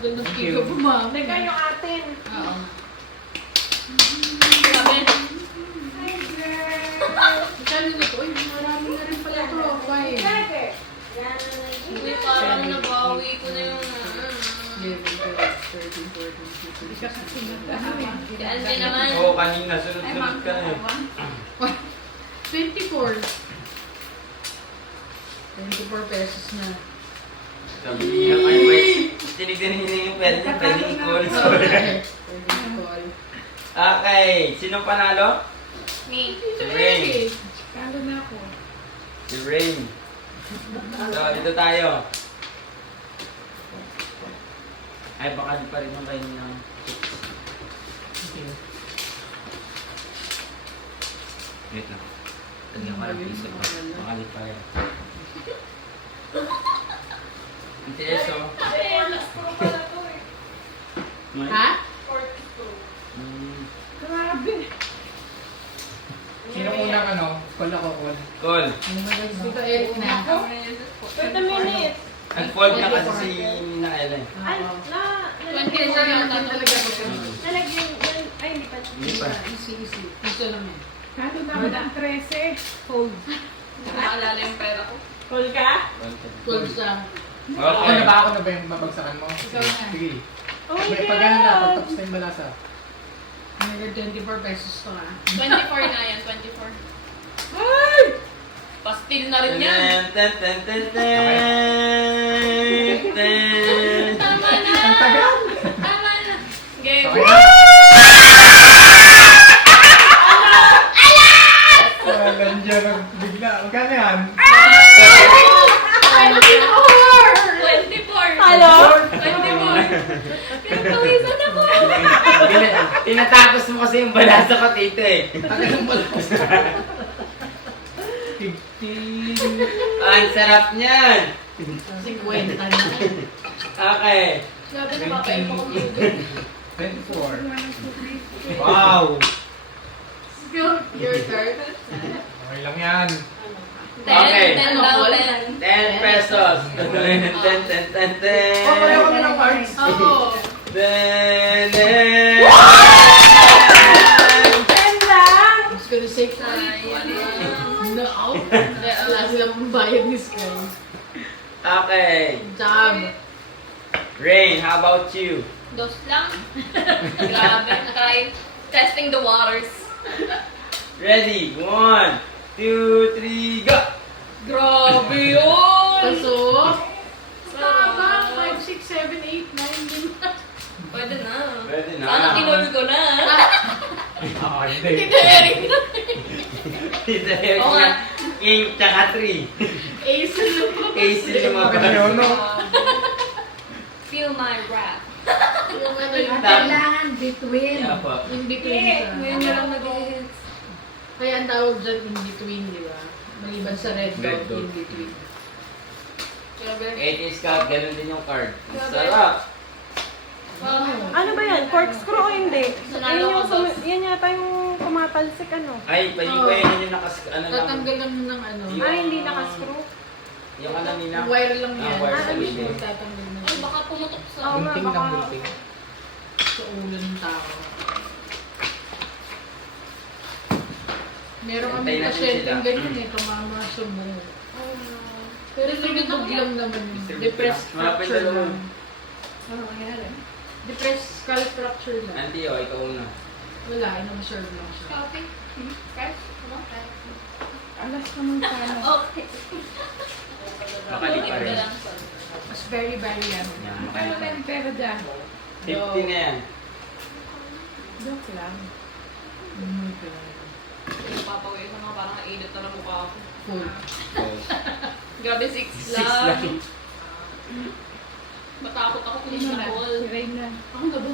Tagal ng kilo bumami. Teka, yung atin. Oo. Sabi, Hi, girl. Kano na to? Uy, marami na rin pala to. Five. Bebe. hindi parang nabawi ko na yung... 11, 12, 13, 14, 15. Hindi ka kasi nagdahawin. Si Alvin naman. Oo, kanina. Sunod-sunod ka na eh. 24. 24 pesos na. Sabi niya, ay, wait. Tinignan niya yung pwede i-call. Sorry. Pwede call. Okay, sino panalo? Me. Si Rain. Kalo na ako. Si Rain. So, dito tayo. Ay, baka di pa rin ang kayo ng wait lang. Tagyan ko lang piso pa. Baka di pa rin. Ang tiis, oh. Ha? Mm. Grabe. Sino unang ano? Call ako, call. Call. Dito, Eric na. 30 minutes. Nag-fold na kasi si Nina Ellen. Ay, Oo. nalagyan Kaya naman talaga ako. Nalagyan, ay, hindi pa. Hindi pa. Easy. Piso lang yan. Kado na ba ng 13? Hold. Hindi ko maalala yung pera ko. Hold ka? 12 sa... Ako na ba? Ako na ba yung babagsakan mo? Ikaw na. Sige. Oh my May pag ano na, God! pagtapos na yung balasa. May 24 pesos to ha. 24 na yan, 24. Ay! Pastil na rin yan. Ten, ten, ten, ten, ten. Tama na! Ang tagal! Tama na! Game. Okay na? Nandiyan ang bigla. Magkano yan? 24! Hello? 24! Pinapawisan ako! Tinatapos mo kasi yung balasa ko dito eh. Tagal ng balasa. 15. Ang sarap niyan. 50 na. Okay. Sabi na makain pa kong tubig. 24. Wow. Your turn. Okay lang yan. 10, Okay. 10 daw, 10. 10 pesos. 10, 10, 10, 10. Oh, pareho kami ng cards. Oo. 10. 10 lang! I was gonna say, no. Wala silang pambayad ni Sky. Okay. Job. Rain, how about you? Dos lang. Grabe, na-try. Testing the waters. Ready? 1, 2, 3, go! Grabe yun! Pasok. Sarap. 5, 6, 7, 8, 9, 5. Pwede na. Pwede na. Sana kinol ko na. Ah, hindi. Tito Eric na. Tito Eric Oo nga. na. King, tsaka 3. Ace lumabas. Ace lumabas. Ano, no? Feel my wrath. Yung ano yung Kailangan between. Yeah po. in between sa... Ngayon na lang nag-hits. Kaya ang tawag dyan in between, di ba? Maliban sa red Red dot, dot. in between. Grabe. 80 scout, ganun din yung card. Ang sarap. Wow. Ano ba yan? Corkscrew o hindi? Nanalo ko, boss. Yan yata yung kumatalsik ano. Ay, pahiwain yun yung ano lang. Tatanggalan mo ng ano. Yung- Ay, hindi nakascrew. Yung ano nila. Wire lang Ah, yan. wire sa Tapos libre. tatanggal mo Ay, baka pumutok sa... Oo nga, Gunting baka... lang, gunting. sa ulo ng tao. Meron kami Antayin natin pasyenteng sila. ganyan eh, tumama sa buho. Oh, no. Pero tinutog lang naman yun. Distribute Depressed lang. Wala pa yung fracture dalawa. lang. Ano nangyari? Depressed skull fracture lang. Auntie, oh, ikaw una. Wala, ina-observe lang siya. Coffee? Fresh? Ano? Alas naman sana. Okay. Baka di pa rin. Mas very, very yan. Yan, makali pa rin. pera dyan? 50 na yan. Joke lang. Oh my God. Papawisan ako, parang nainit na ng mukha ako. Full. So, Grabe, 6 6 lang. lang. Matakot ako kung Sino sa na? ball. Si Rain na. Ako na ba?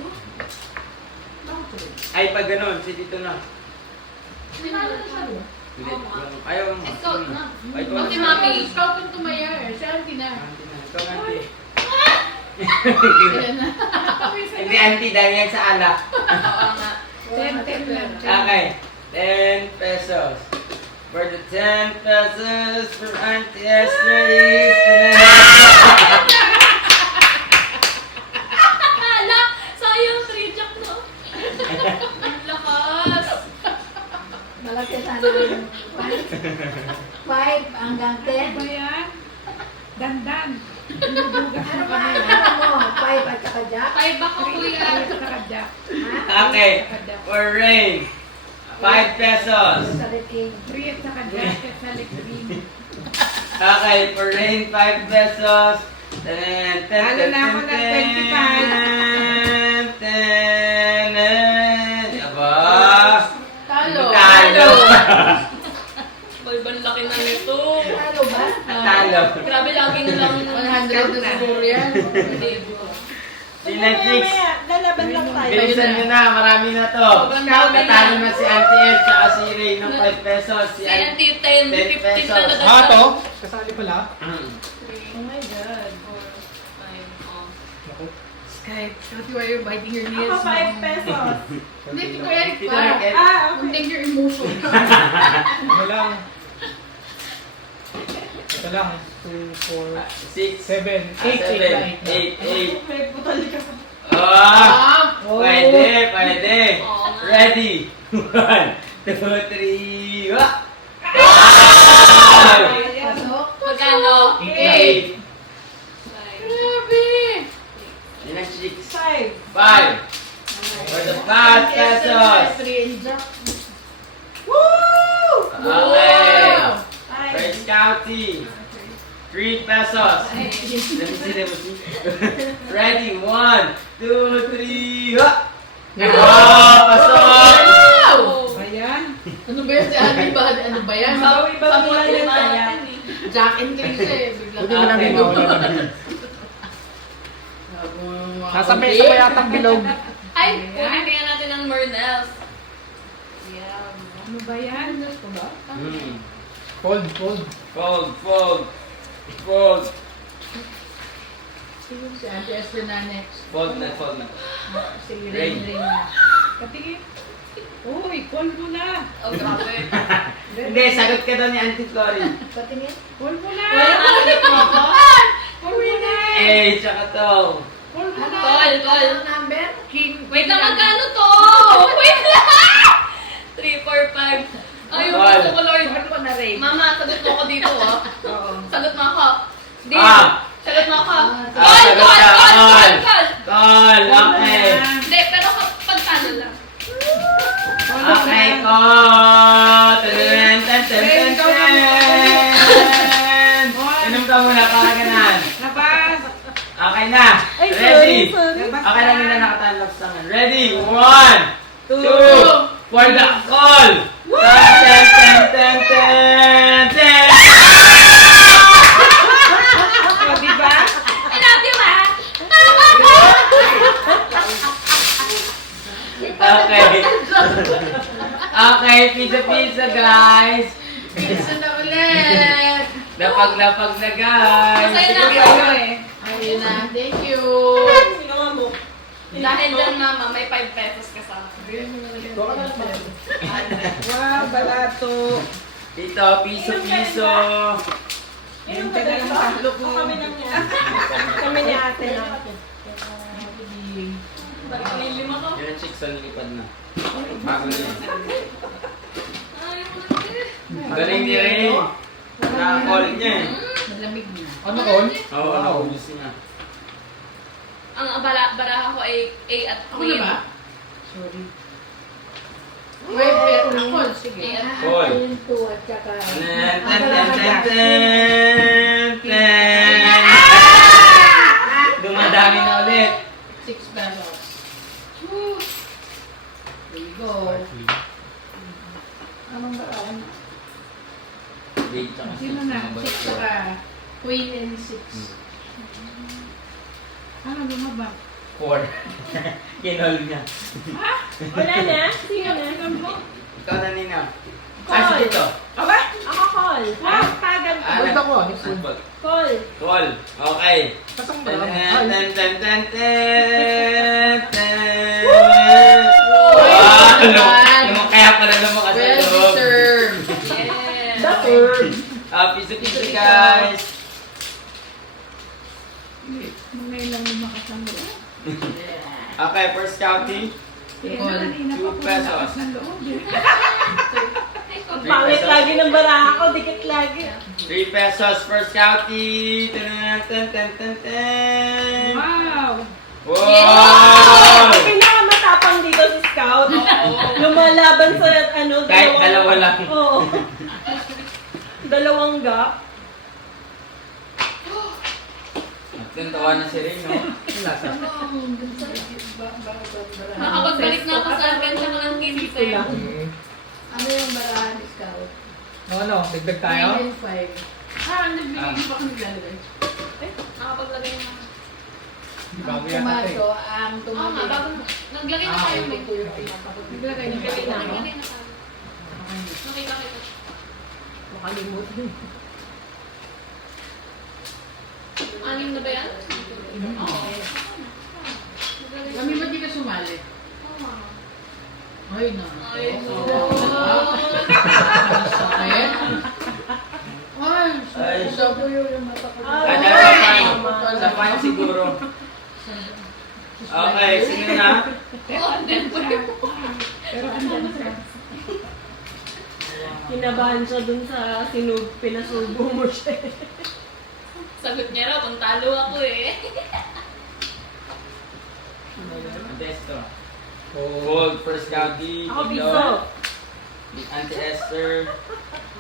Bakit ko rin? Ay, pag ganun, si Tito na. Sinalo na siya, di ba? Hindi, Oo nga. ayaw mo. Eh, scout na. Ay, ito Pati na. mami. Scout yung tumaya eh. Si Auntie na. Auntie na. Ikaw, auntie. Ayan na. Hindi, auntie, dahil yan sa alak. Oo nga. 10 lang. Okay, 10 pesos. For the 10 pesos from Auntie Esther is Five hanggang Ano 10. ba yan? Dandan. Binubugas Ano mo ba? kami. Ano mo? 5 at saka jack? Ay, baka kuya. Kakadya. Okay. For Rain, 5 pesos. Sa king. 3 at saka jack. Sa green. Okay, for Rain, 5 pesos. Ten, ten, Talo na ako ng 25. Aba. Talo. Talo. Balban laki na nito. Talo ba? Talo. Grabe, lagi na lang 100 na siguro yan. Sina Chicks. Lalaban lang tayo. Bilisan nyo na, marami na to. Sobrang dami Natalo na. na si Auntie Ed sa si Ray ng 5 pesos. Si Auntie 10, 10 15 na pesos. Ah, to? Kasali pala. Oh my God. 4, 5, oh. Naku. Sky, Scotty, why you're biting your nails? Ako 5 pesos. Hindi, Tito Eric Tito pa. Eric. Ah, okay. Contain your emotion. Ano lang. Ito lang. 2, 4, 6, 7, 8, 7, 8, 8. May putol ka. Ah! Pwede, pwede. Oo nga. Ready? 1, 2, 3, wa! Pasok. Magkano? 8. 5. Grabe! Yan ang Chicks. 5. 5. For the 5 pesos. 3 and jack. Woo! Okay. Ay. First County. 3 pesos. Let me see, let me see. Ready? 1, 2, 3, wa! Oh, pasok! Wow! Ayan. Ano ba yan si Ate ba? Ano ba yan? Bawi ba Sabon nila lima yan? natin eh. Jack and Chris eh. Biglang Buti mo lang Okay. mawala na. Nasa mesa pa yatang bilog. Ay, kunin kaya natin ng Mernels. Yeah. Ano ba yan? Fold, fold. Fold, fold. Fold. Si Ate Esther na next. Fold na, fold na. Sige, Rain. Rain na. Katingin. Uy, call mo na. Oh, grabe. Hindi, sagot ka daw ni Auntie Flory. Patingin. Call mo na. Wala na ulit mo ako. Call mo na. Eh, tsaka to. Call mo na. Call, call. Anong number? King. Wait lang, magkano to? Wait lang! 3, 4, 5. Ay, yung Call. gusto ko, Lord. Call mo na, Ray. Mama, sagot mo ako dito, ah. Oo. Sagot mo ako. Di. Ah. Sagot mo ako. Ah, Call, sagot call, ka, call, call. call, call. Call, okay. Hindi, pero kapag talo lang. Okay, call. Ten, ten, ten, ten, ten. Inom ka muna, kakaganan. Labas. Okay na. Ay, Ready? sorry. Okay lang yun na nakatanlap sa akin. Ready? 1, 2, for the call. Ten, ten, ten, ten, ten. O, diba? I love you, ma. Okay. Okay, pizza guys. Pizza na ulit! Lapag-lapag na guys. Masaya na Sabi ako. ano eh. Ayun na, thank you! Ginawa mo. Dahil dyan, mama, may 5 pesos ka sa akin. Wow, balato. Ito, piso-piso. Inom ka na lang sa kami na niya. Kami ni ate na. Bakit may 5 ko? Yun ang chicks on lipad na. Bago na yun. Ay, Galing ni Ray. Naka-call niya eh. Malamig na. Ano on? Oo, naubos niya. ang baraha ko ay A at Ako Queen. na ba? Sorry. Wait, ako. Sige. A at Call. 2 at saka... Ten, ten, ten, ten, ten, ten. Dumadami na ulit. 6 pesos. Woo! There you go. Anong baon? Wait, tsaka Sino na? 6 saka Queen and 6. Ano lumabang? 4. Kinol niya. Wala na? Sino na? Ikaw na Nina. Ah, sige to. Aba? Ako call. Ah, pagan ko. Hold ako. Call. Call. Okay. Kasang Ten, ba? ten, ten, ten, ten, ten. Wow! Wow! Kaya pala lumakas sa Well loob. deserved. Yes. Piso-piso guys. Ngayon lang lumakas ang loob. Okay, first counting. Eh, Call. kanina pa 2 po pesos. lumakas ng loob. Eh. Ay, ko. pangit lagi ng baraha ko, dikit lagi. 3 pesos for Scouty. Tan, tan, tan, tan, tan. Wow! Wow! Ang pinakamatapang dito si Scout. Lumalaban sa ano, Kahit dalawa lang. Oo. Dalawang gap. Tuntawa na si Ray, no? Ano ang dun sa Nakakapagbalik na ako sa adventure ko ng Kingdom. Sila. Ano yung barahan ni Scout? Ano, dagdag tayo? 3 and 5. Nagbigay pa kami lalagay. Nakapaglagay na. Ang Bago yan natin. tomato, ang Oo nga, tomato. bago naglagay na tayo. May Ito yung pinapakot. Naglagay na naglagay kayo. na tayo. Nakita kita. Makalimutan. Anim na ba yan? Oo. Kami ba't di ka sumali? Oo. Ay, na. Ay, Sakit. Ay, Ay. Ito yung mata ko. Ano sa fine? Sa fine siguro. Okay, sino na? Pero andyan siya. Kinabahan siya dun sa pinasubo mo siya. Sagot niya raw kung talo ako eh. Testo. Gold for Scouty. Ako piso. Auntie Esther.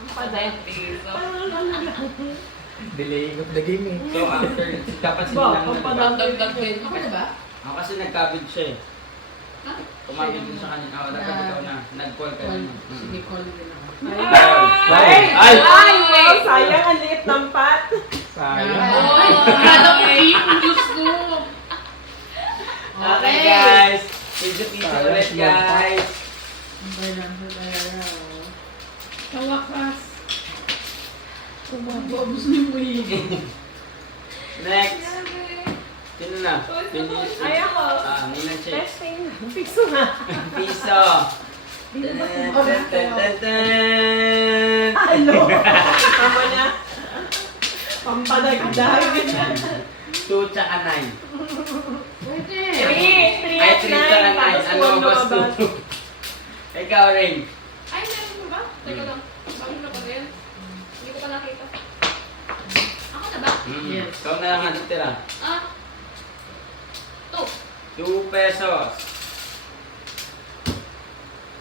Padayang piso. Delaying of the game eh. So after, dapat sila lang Dagdag din. Ako na ba? Ako kasi nag-cabin siya eh. Ha? Kumabig din siya kanina. Oo, dapat ikaw na. Nag-call ka Call. na. Sige, call din ako. Ay! Ay! Ay! Wow! Sayang, ang liit ng pat. Sayang. Ay, akala ko yung Diyos ko. Okay guys. Pizza ulit guys. Okay lang sa talaga. Sa wakas. Ubus na yung wig. Next. Sino na? Finish. Ay, ako. Ninang Chicks. Testing. Piso na. Piso. Tan, tan, tan, tan, tan. Ano? Tama na. Pampadagdag. 2 tsaka 9. Pwede. 3 Ay, at 3 tsaka 9. 9. Tapos Ano one mas lumabas. 2? Ikaw rin. Ay, meron mo ba? Teka lang. Bakit na ba yan? Hindi ko pa nakita. Ako na ba? Yes. Ikaw na lang ang natitira. Ah. 2 pesos.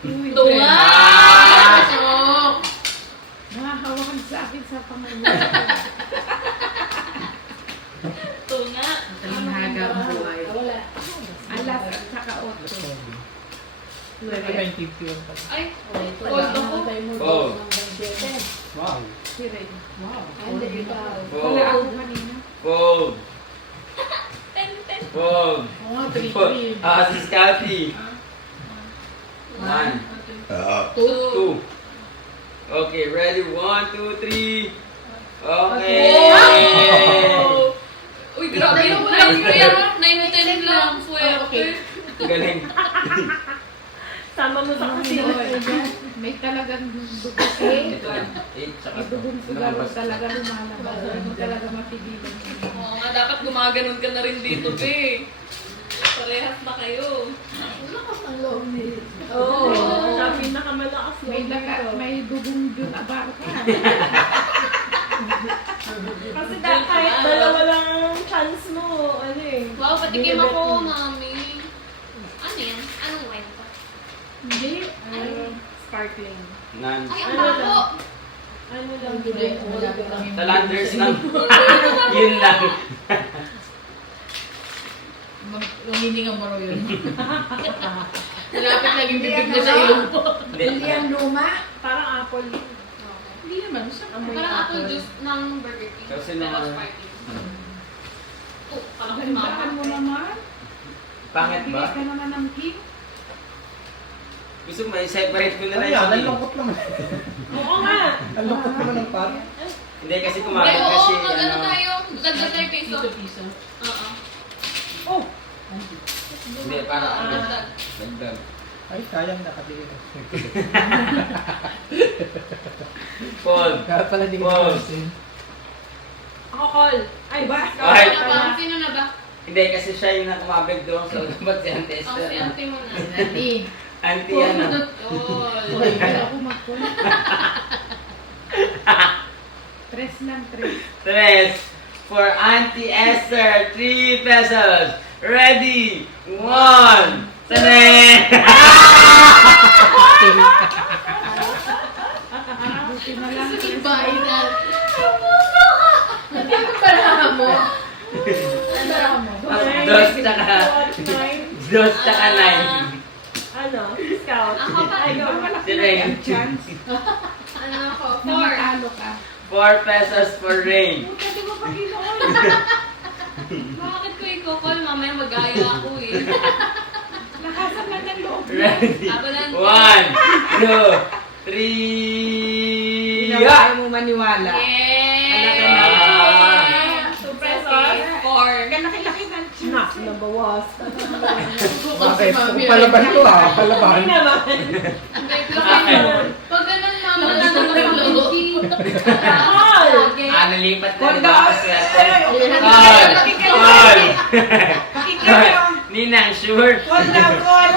Dua! Pasok. Nakahawakan sa akin sa pangalan. Tuna. Talinghaga ang buhay. Wala. Alas at saka 8. Ano yung 51 pa? Ay, Ito Gold lang ako. ang tayo mo Gold. doon hanggang 7. Wow. Si Ray. Wow. Hindi ikaw. Wala Fold. ako kanina. Fold. 10. Fold. Oo, 3-3. Si Scotty. 1. 2. Okay, ready? 1, 2, 3. Okay. Wow! Uy, grabe yung 9-10 lang. Swerte. Galing. Sama mo sa kusina. May talagang dugo. Ito lang. 8 tsaka May dugong sugar talaga lumalabas. Hindi mo talaga mapigilan. Oo nga, dapat gumaganon ka na rin dito, be. Parehas na kayo. Ang lakas ng loob ni... Oo. Siya pinakamalakas May yung laga, dito. may dugong dun abar ka. Kasi kahit dalawa lang ang chance mo, ano eh. Wow, patikim ako, mami. Ano yan? Anong wine pa? Hindi. Sparkling. None. Ay, ang bago! Ano lang Hindi, malapit lang yung... Sa Landers lang. Yun lang. Nanginingang mo yun. Malapit lang yung bibig mo sa ilong mo. Hindi yan luma. Parang apple. Hindi naman. Parang apple juice ng Burger King. Kasi Pero naman- sparkling. Oh, parang Handaan mo naman. Pangit Bigay ba? ka naman ng king. Gusto mo, i-separate ko na lang Ano yan? yung Ang lungkot naman. Oo nga. Ang lungkot naman ng pat. Hindi kasi Ay, kumabit oo, kasi mag-ano tayo. Dagdag tayo piso. Piso. Oo. Oh! Hindi, para ano. Dagdag. Dagdag. Ay, sayang nakabili. Fold. Kaya pala di ko Wow. napansin. Ako call. Ay, ba? Ay. Sino ba? Sino na ba? Hindi, kasi siya yung nakumabig doon. So, dapat si Auntie Oh, Esther. si ate mo na. Ready? Auntie ano? Call. Wala ako mag-call. Tres lang, tres. 3 for Auntie Esther, 3 pesos. Ready? 1. Tanen! Buti na lang, tres. Bahay na. Hindi mo para mo. Ano mo? Dos tsaka 9. Ano? Scout. Ako pa. Ay, go. Malaki Si na Rain. yung chance Ano ako? na 4. matalo ka. 4 pesos for Rain. Puta, di mo pa ginoon. Bakit ko i-call? Mamaya mag-aya ako eh. Lakasan lang ng loob. Ready? Abalan. 1, 2, 3. Ayaw mo maniwala. Yeah! 2 pesos. 4. Laki-laki ng chance. Nak, nabawas. Bakit? Kung palaban ko palaban. Hindi naman. Hindi, laki nun. Pag ganun, mama, wala na lang ng Nalipat na Call rin daw. ako siya. Call. Call! Pakikita. Ninang, sure? Call daw, call.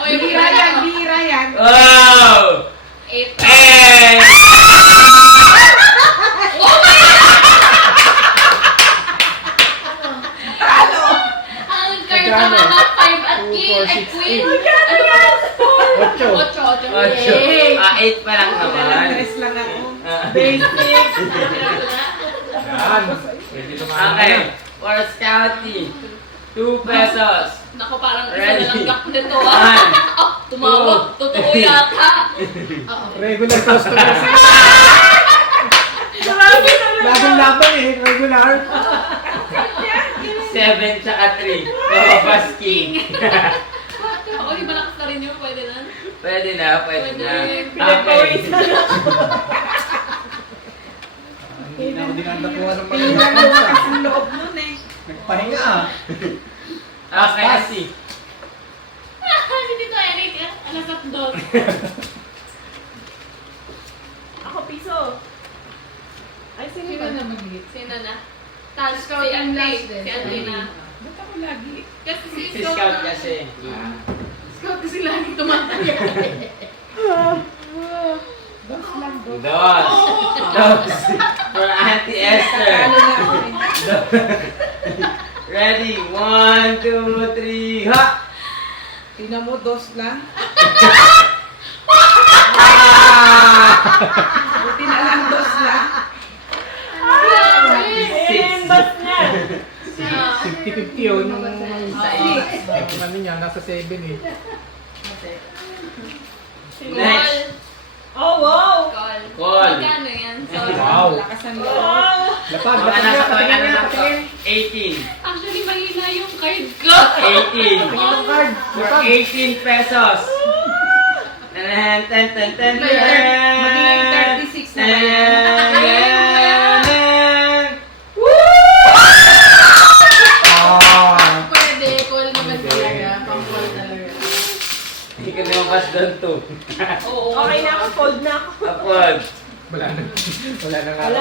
Oy, Bihira yan, bihira yan. Oh! 8. Hey! Ang card na mga 5 at king at queen. Ano ba? 8. 8. 8 pa lang naman. Tres lang ako. Basic. Yan. Pwede naman. Okay, for Scouty, 2 pesos. Naku, parang isa Ready? na lang gap nito One. ah. Oh, tumawag. Totoo yata. Regular customer. Laging laban eh. Regular. 7 tsaka 3. Babas king. Ako, di malakas na rin yun. Pwede na. Pwede na, pwede na. Pinagpawisan Okay. na. Hindi na ako dinadakuha ng mga Tingnan mo lakas ang loob nun eh. Nagpahinga ah. Okay, Asi. Hindi ko Eric. Alas at dos. Ako piso. Ay, sino Sino ba? na mag-hit? Sino na? Tans, si Scout yung last Ante. din. Si Ante na. Ba't ako lagi? Kasi si Si Scout na- kasi. Scout kasi lagi tumataya. Dos lang, dos. Dos. Dos. For Auntie Esther. Talo na ako eh. Ready? 1, 2, 3, ha! Tingnan mo, dos lang. Buti na lang, dos lang. Inendos niya. 50-50 yun. Nung Sais. ano niya, nasa 7 eh. Next. Oh, wow. Call. Call. Magkano yan? Sorry. Wow. Lakas ang loob. Wow. Lapag, Mga lapag nasa niya, to, patingin ano niya, na to? patingin. 18. Actually, mahina yung card ko. 18. Patingin ng card. For Lapag. 18 pesos. Tan, tan, tan, tan, Magiging 36 na ba yan? Ah. Pwede, call naman talaga. Pang-call talaga. Hindi ka lumabas doon to. Oo. Okay na ako, fold na ako. Upward. Wala na. Wala na nga. Wala